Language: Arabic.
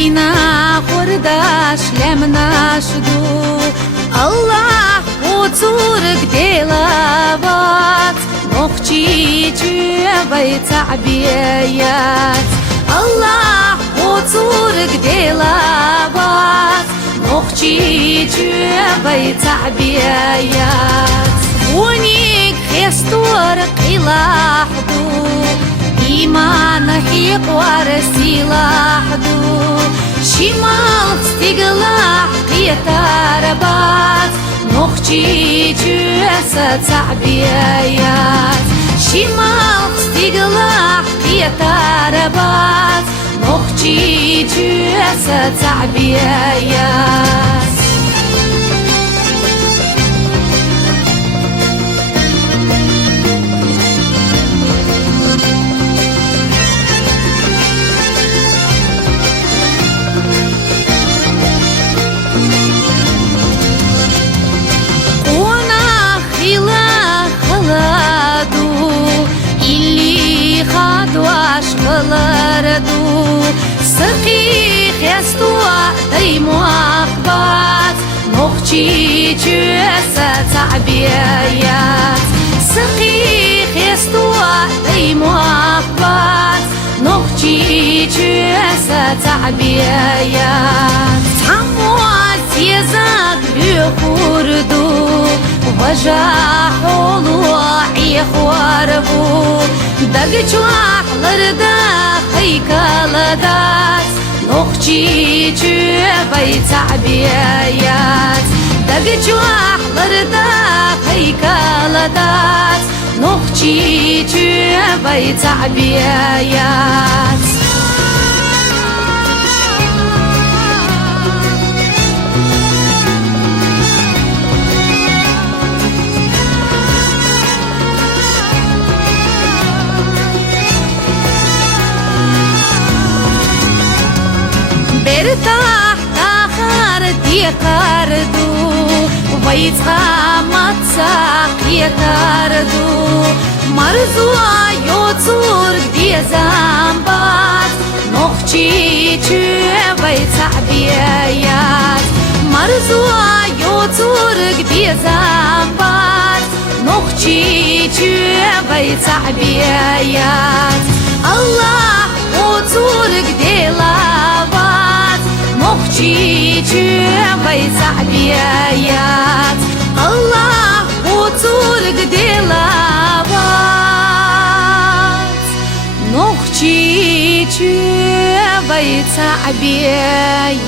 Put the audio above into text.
دينا خورداش لمناش دو الله وتورك ديلابات نخشي جوابي تعبيات الله وتورك ديلابات نخشي جوابي تعبيات ونيك خيستور قلاحدو إيمان حيق ورسي لاحدو شمال استقلاح قيتاربات نخشي جوسة تعبيات شمال استقلاح قيتاربات نخشي جوسة تعبيات غلردو سقيخ يستوى ديمو أخبات نخشي جوسة تعبيات سقيخ يستوى ديمو أخبات نخشي جوسة تعبيات تحموات يزاق بيخوردو وجاح ولوعي خواربو دقجواح لردا خيكالدات نخشي جوابي تعبيات دقجواح لردا خيكالدات نخشي جوابي تعبيات برتاح تاخر ديقاردو ويتها متساق يتاردو مرزوع يوتور دي زنبات نخشي جوابي تعبيات مرزوع يوتور دي زنبات نخشي جوابي تعبيات الله وتورك ديلابات نخشي جوابي تعبيات الله وتورك ديلابات نخشي جوابي تعبيات